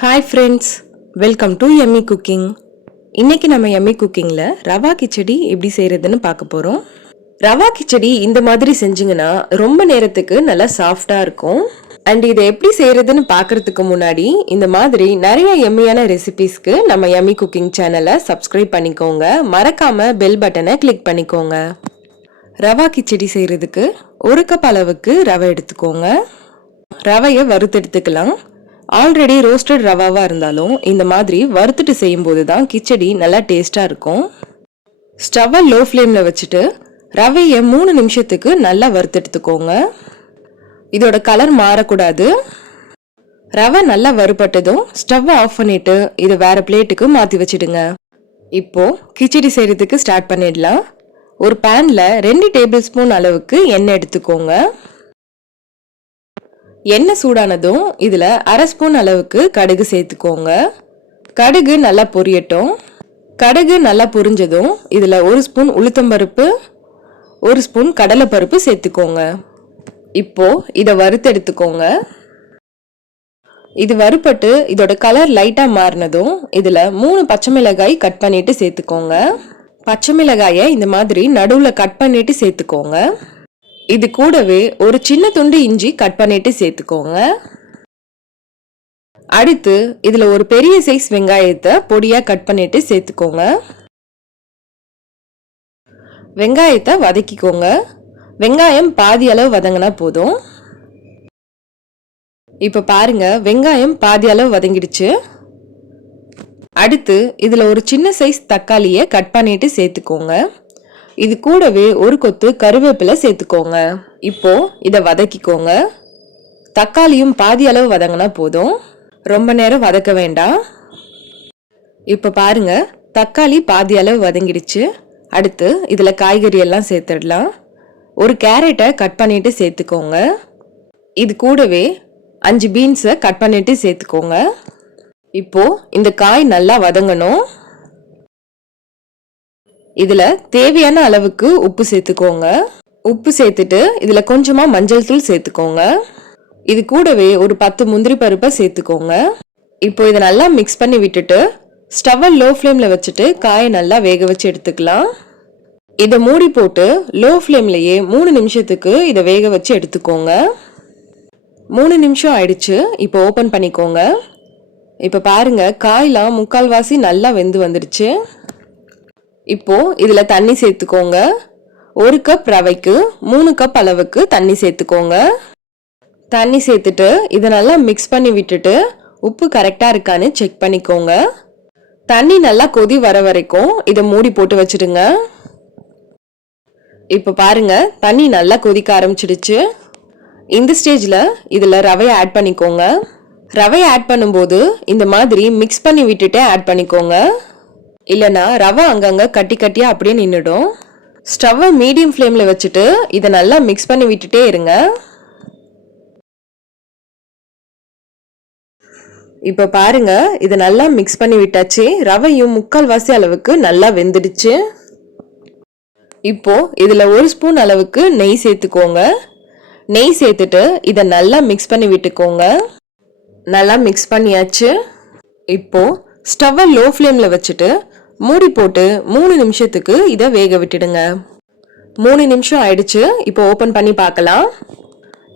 Hi friends, welcome to Yummy Cooking. இன்னைக்கு நம்ம Yummy Cookingல rava khichdi எப்படி செய்யறதுன்னு பார்க்க போறோம். ரவா கிச்சடி இந்த மாதிரி செஞ்சீங்கன்னா ரொம்ப நேரத்துக்கு நல்லா சாஃப்டா இருக்கும். அண்ட் இதை எப்படி செய்யறதுன்னு பார்க்கறதுக்கு முன்னாடி இந்த மாதிரி நிறைய எம்மியான ரெசிபீஸ்க்கு நம்ம Yummy Cooking சேனலை சப்ஸ்கிரைப் பண்ணிக்கோங்க. மறக்காம பெல் பட்டனை கிளிக் பண்ணிக்கோங்க. ரவா கிச்சடி செய்யறதுக்கு 1 கப் அளவுக்கு ரவை எடுத்துக்கோங்க. ரவையை வறுத்து எடுத்துக்கலாம். ஆல்ரெடி ரோஸ்டட் ரவாவா இருந்தாலும் இந்த மாதிரி வறுத்துட்டு செய்யும்போது தான் கிச்சடி நல்லா டேஸ்டா இருக்கும். ஸ்டவ்வை லோ ஃப்ளேம்ல வச்சுட்டு ரவையை 3 நிமிஷத்துக்கு நல்லா வறுத்து எடுத்துக்கோங்க. இதோட கலர் மாறக்கூடாது. ரவை நல்லா வறுபட்டதும் ஸ்டவ்வை ஆஃப் பண்ணிட்டு இதை வேற பிளேட்டுக்கு மாற்றி வச்சிடுங்க. இப்போ கிச்சடி செய்யறதுக்கு ஸ்டார்ட் பண்ணிடலாம். ஒரு பேன்ல 2 டேபிள் ஸ்பூன் அளவுக்கு எண்ணெய் எடுத்துக்கோங்க. எண்ணெய் சூடானதும் இதுல 1/2 ஸ்பூன் அளவுக்கு கடுகு சேர்த்துக்கோங்க. கடுகு நல்லா பொரியட்டும். கடுகு நல்லா பொரிஞ்சதும் இதுல 1 ஸ்பூன் உளுத்தம்பருப்பு, 1 ஸ்பூன் கடலைப்பருப்பு சேர்த்துக்கோங்க. இப்போ இதை வறுத்து எடுத்துக்கோங்க. இது வறுபட்டு இதோட கலர் லைட்டா மாறினதும் இதுல 3 பச்சை மிளகாய் கட் பண்ணிட்டு சேர்த்துக்கோங்க. பச்சை மிளகாயை இந்த மாதிரி நடுவுல கட் பண்ணிட்டு சேர்த்துக்கோங்க. இது கூடவே ஒரு சின்ன துண்டு இஞ்சி கட் பண்ணிட்டு சேர்த்துக்கோங்க. அடுத்து இதுல ஒரு பெரிய சைஸ் வெங்காயத்தை பொடியா கட் பண்ணிட்டு சேர்த்துக்கோங்க. வெங்காயத்தை வதக்கிக்கோங்க. வெங்காயம் பாதி அளவு வதங்கினா போதும். இப்ப பாருங்க, வெங்காயம் பாதி அளவு வதங்கிடுச்சு. அடுத்து இதுல ஒரு சின்ன சைஸ் தக்காளியை கட் பண்ணிட்டு சேர்த்துக்கோங்க. இது கூடவே ஒரு கொத்து கருவேப்பிலை சேர்த்துக்கோங்க. இப்போ இதை வதக்கிக்கோங்க. தக்காளியும் பாதி அளவு வதங்கினா போதும், ரொம்ப நேரம் வதக்க வேண்டாம். இப்போ பாருங்க, தக்காளி பாதி அளவு வதங்கிடுச்சு. அடுத்து இதுல காய்கறி எல்லாம் சேர்த்துடலாம். ஒரு கேரட்டை கட் பண்ணிட்டு சேர்த்துக்கோங்க. இது கூடவே 5 பீன்ஸை கட் பண்ணிட்டு சேர்த்துக்கோங்க. இப்போ இந்த காய் நல்லா வதங்கணும். இதுல தேவையான அளவுக்கு உப்பு சேர்த்துக்கோங்க. உப்பு சேர்த்துட்டு இதுல கொஞ்சமா மஞ்சள் தூள் சேர்த்துக்கோங்க. இது கூடவே ஒரு 10 முந்திரி பருப்பை சேர்த்துக்கோங்க. இப்போ இதை நல்லா மிக்ஸ் பண்ணி விட்டுட்டு ஸ்டவ்வை லோ ஃப்ளேம்ல வச்சுட்டு காயை நல்லா வேக வச்சு எடுத்துக்கலாம். இதை மூடி போட்டு லோ ஃப்ளேம்லயே 3 நிமிஷத்துக்கு இதை வேக வச்சு எடுத்துக்கோங்க. 3 நிமிஷம் ஆயிடுச்சு. இப்போ ஓபன் பண்ணிக்கோங்க. இப்போ பாருங்க, காயெல்லாம் முக்கால்வாசி நல்லா வெந்து வந்துடுச்சு. இப்போ இதுல தண்ணி சேர்த்துக்கோங்க. 1 கப் ரவைக்கு 3 கப் அளவுக்கு தண்ணி சேர்த்துக்கோங்க. தண்ணி சேர்த்துட்டு இதை நல்லா மிக்ஸ் பண்ணி விட்டுட்டு உப்பு கரெக்டா இருக்கான்னு செக் பண்ணிக்கோங்க. தண்ணி நல்லா கொதி வர வரைக்கும் இதை மூடி போட்டு வச்சிடுங்க. இப்போ பாருங்க, தண்ணி நல்லா கொதிக்க ஆரம்பிச்சிடுச்சு. இந்த ஸ்டேஜ்ல இதுல ரவையை ஆட் பண்ணிக்கோங்க. ரவையை ஆட் பண்ணும்போது இந்த மாதிரி மிக்ஸ் பண்ணி விட்டுட்டே ஆட் பண்ணிக்கோங்க. இல்லனா ரவை அங்கங்க கட்டி கட்டியா அப்படியே நின்னுடும். ஸ்டவ்வை மீடியம் ஃப்ளேம்ல வச்சுட்டு இதை நல்லா மிக்ஸ் பண்ணி விட்டுட்டே இருங்க. இப்ப பாருங்க, இதை நல்லா மிக்ஸ் பண்ணி விட்டாச்சு. ரவையும் முக்கால்வாசி அளவுக்கு நல்லா வெந்துடுச்சு. இப்போ இதுல 1 ஸ்பூன் அளவுக்கு நெய் சேர்த்துக்கோங்க. நெய் சேர்த்துட்டு இதை நல்லா மிக்ஸ் பண்ணி விட்டுக்கோங்க. நல்லா மிக்ஸ் பண்ணியாச்சு. இப்போ ஸ்டவ்வை லோ ஃப்ளேம்ல வச்சுட்டு மூடி போட்டு 3 நிமிஷத்துக்கு இதை வேக விட்டுடுங்க. 3 நிமிஷம் ஆயிடுச்சு. இப்போ ஓபன் பண்ணி பார்க்கலாம்.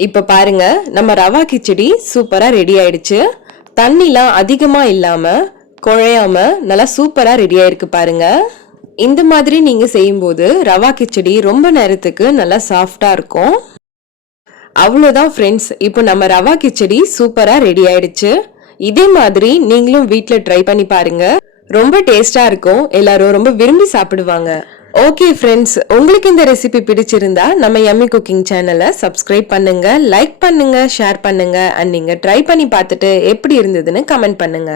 இப்போ பாருங்க, நம்ம ரவா கிச்சடி சூப்பரா ரெடி ஆயிடுச்சு. தண்ணிலாம் அதிகமா இல்லாம குழையாம நல்லா சூப்பரா ரெடி ஆயிருக்கு பாருங்க. இந்த மாதிரி நீங்க செய்யும்போது ரவா கிச்சடி ரொம்ப நேரத்துக்கு நல்லா சாஃப்டா இருக்கும். அவ்வளோதான் ஃப்ரெண்ட்ஸ், இப்போ நம்ம ரவா கிச்சடி சூப்பரா ரெடி ஆயிடுச்சு. இதே மாதிரி நீங்களும் வீட்ல ட்ரை பண்ணி பாருங்க. ரொம்ப டேஸ்டா இருக்கும். எல்லாரும் ரொம்ப விரும்பி சாப்பிடுவாங்க. ஓகே ஃப்ரெண்ட்ஸ், உங்களுக்கு இந்த ரெசிபி பிடிச்சிருந்தா நம்ம யம்மி குக்கிங் சேனலை சப்ஸ்கிரைப் பண்ணுங்க, லைக் பண்ணுங்க, ஷேர் பண்ணுங்க. அண்ட் நீங்க ட்ரை பண்ணி பார்த்துட்டு எப்படி இருந்ததுன்னு கமெண்ட் பண்ணுங்க.